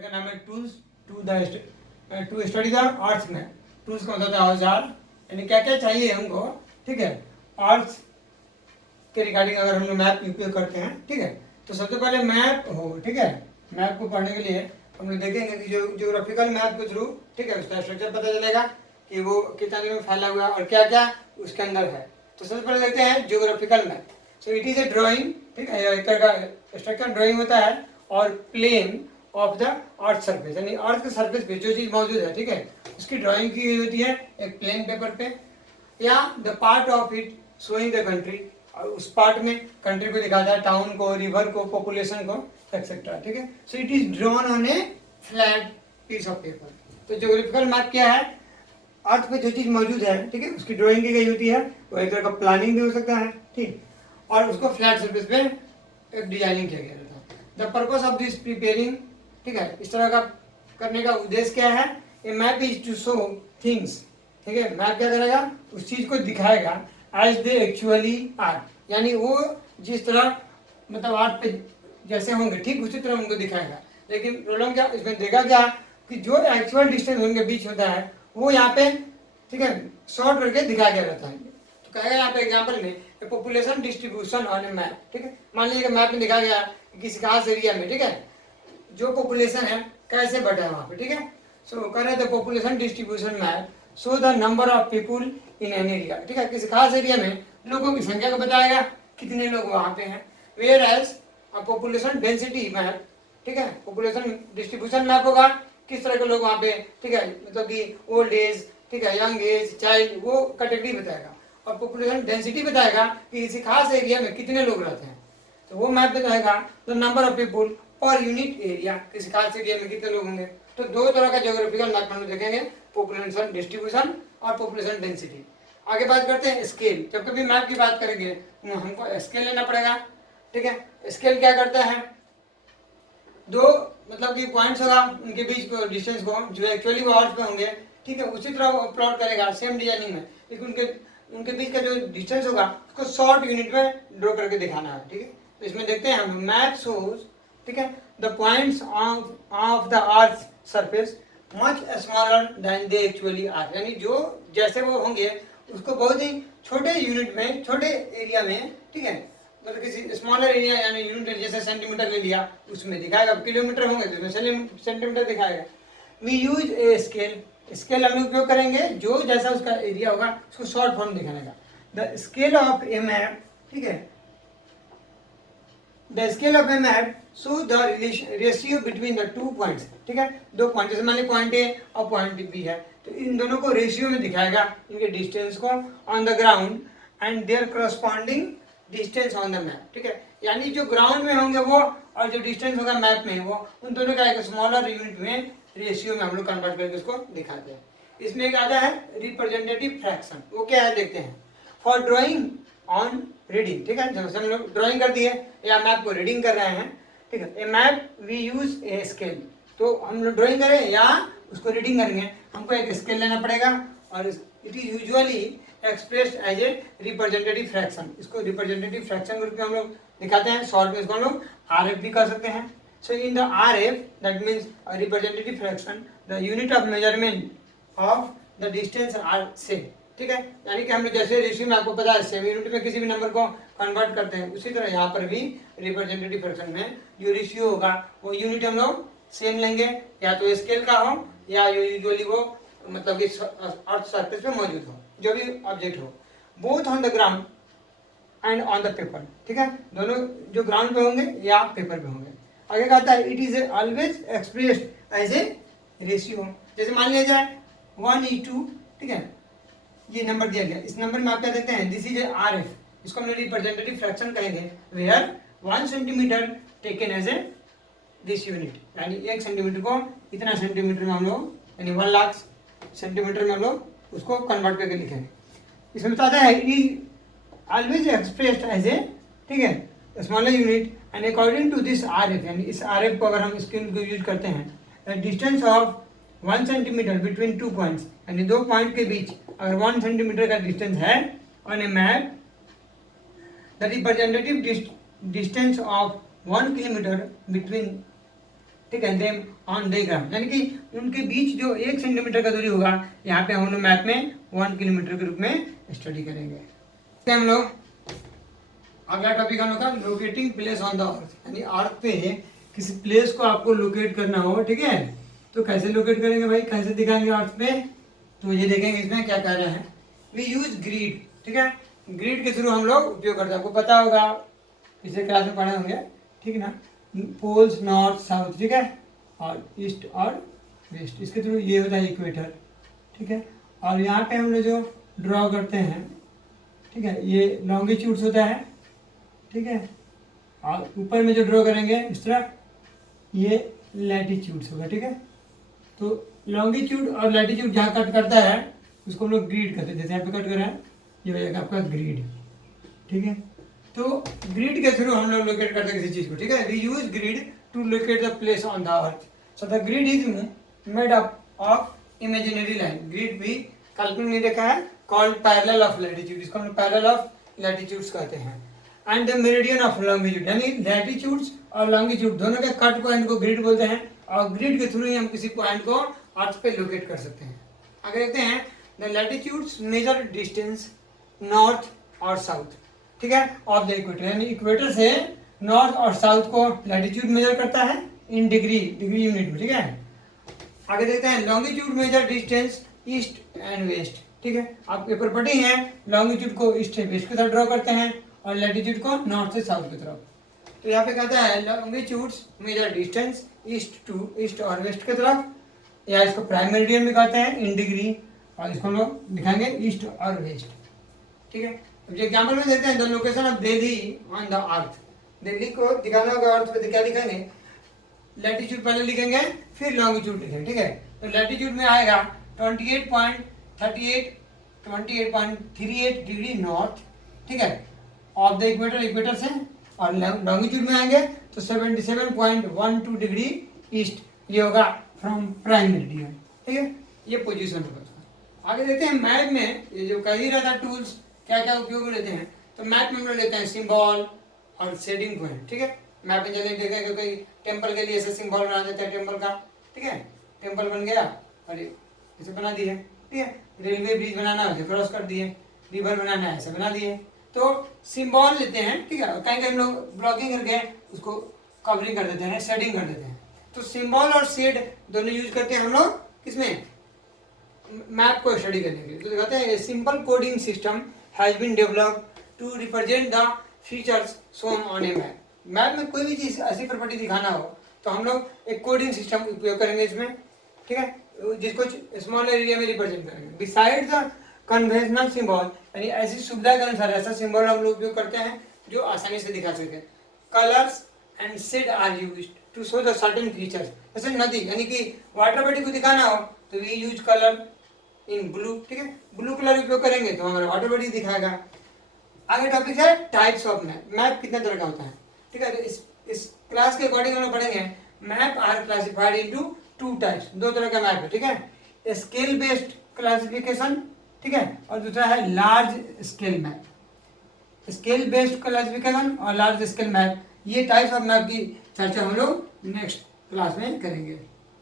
Chapter का नाम है tools to study the earth में। टूल्स का होता है औजार, यानी क्या क्या चाहिए हमको, ठीक है, अर्थ के रिगार्डिंग अगर हम लोग मैप उपयोग करते हैं, ठीक है। तो सबसे पहले मैप हो, ठीक है। मैप को पढ़ने के लिए हम लोग देखेंगे कि जो ज्योग्राफिकल मैप के थ्रू, ठीक है, उसका स्ट्रक्चर पता चलेगा कि वो कितना दिन में फैला हुआ है और क्या क्या उसके अंदर है। तो सबसे पहले देखते हैं geographical map. So it is a drawing, ठीक है, एक तरह का स्ट्रक्चर ड्राइंग होता है और plane of the earth surface, यानी अर्थ के सरफेस पे जो चीज़ मौजूद है, ठीक है, उसकी ड्राइंग की गई होती है एक प्लेन पेपर पे, या the part of it showing the country, और उस पार्ट में कंट्री को दिखाता है, टाउन को, रिवर को, पॉपुलेशन को, एक्सेट्रा, ठीक है। So it is drawn on a flat piece of paper. तो ज्योग्राफिकल मैप क्या है? अर्थ पे जो चीज़ मौजूद है, ठीक है, उसकी ड्राइंग की गई होती है। वो एक तरह का प्लानिंग भी हो सकता है, ठीक, और उसको फ्लैट सरफेस पे एक डिजाइनिंग किया गया था। The purpose of this preparing, ठीक है, इस तरह का करने का उद्देश्य क्या है? A map is to show things, ठीक है। मैप क्या करेगा? उस चीज को दिखाएगा एज दे एक्चुअली आर, यानी वो जिस तरह मतलब आर्ट पे जैसे होंगे, ठीक उसी तरह उनको दिखाएगा। लेकिन प्रॉब्लम क्या इसमें देखा क्या कि जो एक्चुअल डिस्टेंस उनके बीच होता है वो यहाँ पे, ठीक है, शॉर्ट करके दिखाया गया रहता है। तो कहेगा यहाँ पे एग्जाम्पल में population distribution on a map, ठीक है। मान लीजिए कि मैप में दिखाया गया किसी खास एरिया में, ठीक है, जो पॉपुलेशन है कैसे बढ़ा है वहाँ पे, ठीक है। सो कह रहे थे population distribution map so the number of people in an area, ठीक है, किसी खास एरिया में लोगों की संख्या को बताएगा कितने लोग वहाँ पे हैं। Whereas population density map, ठीक है, पॉपुलेशन डिस्ट्रीब्यूशन मैप होगा किस तरह के लोग वहाँ पे, ठीक है, मतलब कि ओल्ड एज, ठीक है, यंग एज, चाइल्ड, वो कैटेगरी बताएगा। और पॉपुलेशन डेंसिटी बताएगा कि किसी खास एरिया में कितने लोग रहते हैं। तो वो मैप बताएगा the number of people per unit area, किसी खास एरिया में कितने लोग होंगे। तो दो तरह का ज्योग्राफिकल मैप हम देखेंगे, पॉपुलेशन डिस्ट्रीब्यूशन और पॉपुलेशन डेंसिटी। आगे बात करते हैं स्केल। जब कभी मैप की बात करेंगे तो हमको स्केल लेना पड़ेगा, ठीक है। स्केल क्या करता है? दो मतलब कि पॉइंट्स होगा, उनके बीच को डिस्टेंस को जो एक्चुअली वो अर्थ पे होंगे, ठीक है, उसी तरह वो प्लॉट करेगा सेम डिजाइनिंग में, लेकिन उनके बीच का जो डिस्टेंस होगा उसको शॉर्ट यूनिट में ड्रॉ करके दिखाना है, ठीक है। तो इसमें देखते हैं हम मैप शोज, ठीक है, the points of the earth surface much smaller than they actually are, यानी जो जैसे वो होंगे उसको बहुत ही छोटे यूनिट में, छोटे एरिया में, ठीक है, मतलब किसी स्मॉलर एरिया यानी यूनिट जैसे सेंटीमीटर ले लिया उसमें दिखाएगा, किलोमीटर होंगे तो उसमें सेंटीमीटर दिखाएगा। We use a scale, scale हम उपयोग करेंगे जो जैसा उसका एरिया होगा उसको शॉर्ट फॉर्म दिखाने का। The scale of A map, ठीक है, the scale of A map show the ratio between the two points, ठीक है, दो पॉइंट जैसे मान लीजिए पॉइंट ए और पॉइंट बी है, तो इन दोनों को रेशियो में दिखाएगा, इनके डिस्टेंस को on the ground and their corresponding distance on the map, ठीक है, यानी जो ग्राउंड में होंगे वो और जो डिस्टेंस होगा मैप में वो, उन दोनों का एक स्मॉलर यूनिट में रेशियो में हम लोग कन्वर्ट करके उसको दिखाते हैं। इसमें एक आता है रिप्रेजेंटेटिव फ्रैक्शन, वो क्या है देखते हैं। फॉर ड्राइंग ऑन रीडिंग, ठीक है, जैसे हम लोग ड्राइंग कर दिए या मैप को रीडिंग कर रहे हैं, ठीक है, a map we use a scale, तो हम लोग ड्राइंग करें या उसको रीडिंग करेंगे हमको एक स्केल लेना पड़ेगा, और it is usually expressed as a representative fraction. इसको रिप्रेजेंटेटिव फ्रैक्शन के रूप में हम लोग दिखाते हैं, शॉर्ट में इसको हम लोग आरएफ भी कर सकते हैं। So in the RF that means representative fraction the unit of measurement of the distance are same, ठीक है, यानी कि हम लोग जैसे रेशियो में आपको पता है सेम यूनिट में किसी भी नंबर को कन्वर्ट करते हैं, उसी तरह यहाँ पर भी रिप्रेजेंटेटिव फ्रैक्शन में जो रेशियो होगा वो यूनिट हम लोग सेम लेंगे, या तो स्केल का हो या यूजुअली वो मतलब कि अर्थ सरफेस पे मौजूद हो, जो भी ऑब्जेक्ट हो, both on the ground and on the paper, ठीक है, दोनों जो ग्राउंड पे होंगे या पेपर पे होंगे। आगे कहता है it is always expressed as a ratio, जैसे मान लिया जाए 1:2, ठीक है, ये नंबर दिया गया, इस नंबर में आप क्या देखते हैं, this is a R F, इसको हम लोग रिप्रेजेंटेटिव फ्रैक्शन कहेंगे, where 1 centimetre taken as a this unit, यानी 1 सेंटीमीटर को इतना सेंटीमीटर में हम लोग, यानी 1 लाख सेंटीमीटर में हम लोग उसको कन्वर्ट करके लिखेंगे। इसमें बताता है it always expressed as a, ठीक है, smaller unit and according to this R F, यानी इस आर एफ को अगर हम स्केल को यूज करते हैं, distance of 1 centimetre between 2 points, यानी 2 पॉइंट के बीच अगर 1 सेंटीमीटर का डिस्टेंस है on a map, the representative distance of 1 kilometre between ठीक है, देम ऑन डायग्राम, यानी कि उनके बीच जो 1 सेंटीमीटर का दूरी होगा यहाँ पे हम लोग मैप में 1 किलोमीटर के रूप में स्टडी करेंगे। तो हम लोग अगला टॉपिक हम लोग का लोकेटिंग प्लेस ऑन द अर्थ, यानी अर्थ पे किसी प्लेस को आपको लोकेट करना हो, ठीक है, तो कैसे लोकेट करेंगे भाई, कैसे दिखाएंगे अर्थ पे, तो ये देखेंगे इसमें क्या कह रहे हैं। वी यूज ग्रिड, ठीक है, ग्रिड के थ्रू हम लोग उपयोग करते हैं, आपको पता होगा, पिछले क्लास में पढ़े होंगे, ठीक है ना, पोल्स नॉर्थ साउथ, ठीक है, और ईस्ट और वेस्ट, इसके थ्रू ये होता है इक्वेटर, ठीक है, और यहाँ पे हम लोग जो ड्रॉ करते हैं, ठीक है, ये लॉन्गिट्यूड्स होता है, ठीक है, और ऊपर में जो ड्रॉ करेंगे इस तरह ये लैटिट्यूड्स होगा, ठीक है, तो लॉन्गिट्यूड और लैटिट्यूड जहाँ कट करता है उसको हम लोग ग्रिड कहते हैं, जैसे यहाँ पे कट कर रहे हैं ये हो जाएगा आपका ग्रिड, ठीक है, तो ग्रिड के थ्रू हम लोग लोकेट करते हैं किसी चीज़ को, ठीक है, we use grid to locate the place on the earth, so the grid is made up of imaginary line, grid भी काल्पनिक नहीं देखा है, कॉल्ड पैरेलल ऑफ लैटिट्यूड, इसको हम लोग पैरेलल ऑफ लैटिट्यूड्स कहते हैं, and the meridian of longitude, यानी लैटिट्यूड्स और लॉन्गिट्यूड दोनों के कट पॉइंट को ग्रिड बोलते हैं, और ग्रिड के थ्रू ही हम किसी पॉइंट को अर्थ पे लोकेट कर सकते हैं। आगे देखते हैं, the latitudes major distance north और साउथ, ठीक है, ऑफ द इक्वेटर, यानी इक्वेटर से नॉर्थ और साउथ को लैटिट्यूड मेजर करता है इन डिग्री यूनिट में, ठीक है। आगे देखते हैं, longitude measure distance east and west, ठीक है, आपके प्रॉपर्टी है, लॉन्गिट्यूड को ईस्ट से वेस्ट की तरफ ड्रॉ करते हैं और लैटिट्यूड को नॉर्थ से साउथ की तरफ, तो यहाँ पे कहता है लॉन्गिट्यूड्स मेजर डिस्टेंस ईस्ट और वेस्ट की तरफ, या इसको प्राइम मेरिडियन भी कहते हैं इन डिग्री, और इसको हम लोग दिखाएंगे ईस्ट और वेस्ट, ठीक है। अब जो एग्जाम्पल में देखते हैं, the location of Delhi on the अर्थ, दिल्ली को दिखाना होगा अर्थ पे, क्या दिखाएंगे, लैटिट्यूड पहले लिखेंगे फिर लॉन्गिट्यूड लिखेंगे, ठीक है, तो लैटिट्यूड में आएगा 28.38 डिग्री नॉर्थ, ठीक है, ऑफ द इक्वेटर से, और लॉन्गिट्यूड में आएंगे तो 77.12 डिग्री ईस्ट, ये होगा फ्रॉम प्राइम मेरिडियन, ठीक है, ये पोजीशन होगा। आगे देखते हैं मैप में, ये जो कह ही रहा था टूल्स क्या क्या उपयोग में लेते हैं, तो मैप में हम लोग लेते हैं सिंबल और शेडिंग पॉइंट, ठीक है, मैप में चले देखें क्योंकि टेम्पल के लिए ऐसे सिंबल बना देते हैं टेम्पल का, ठीक है, टेम्पल बन गया और इसे बना दिए, ठीक है, रेलवे ब्रिज बनाना है क्रॉस कर दिए, रिवर बनाना है ऐसे बना दिए, तो सिंबल लेते हैं, ठीक है, कहीं कहीं हम लोग ब्लॉकिंग करके उसको कवरिंग कर देते हैं, शेडिंग कर देते हैं, तो सिंबल और शेड दोनों यूज करते हैं हम लोग किसमें, मैप को स्टडी करने के लिए, तो कहते हैं simple coding system has been developed to represent the features shown on a map, map में कोई भी चीज ऐसी प्रॉपर्टी दिखाना हो तो हम लोग एक कोडिंग सिस्टम उपयोग करेंगे इसमें, ठीक है, जिसको स्मॉल एरिया में रिप्रेजेंट करेंगे, बिसाइड द कन्वेंशनल सिंबल, यानी ऐसी सुविधा के अनुसार ऐसा सिंबल हम लोग उपयोग करते हैं जो आसानी से दिखा सके, colours and shade are used to show the certain features, जैसे नदी, यानी कि वाटर बॉडी को दिखाना हो तो we use colour in blue, ठीक है, ब्लू कलर उपयोग करेंगे तो हमारा वाटर बॉडी दिखाएगा। आगे टॉपिक है टाइप्स ऑफ मैप, मैप कितने तरह का होता है, ठीक है, तो इस क्लास के अकॉर्डिंग हम लोग पढ़ेंगे, map are classified into 2 types, 2 तरह का मैप है, ठीक है, स्केल बेस्ड क्लासिफिकेशन, ठीक है, और दूसरा है large scale map, scale based classification और लार्ज स्केल मैप, ये टाइप्स ऑफ मैप की चर्चा हम लोग नेक्स्ट क्लास में करेंगे।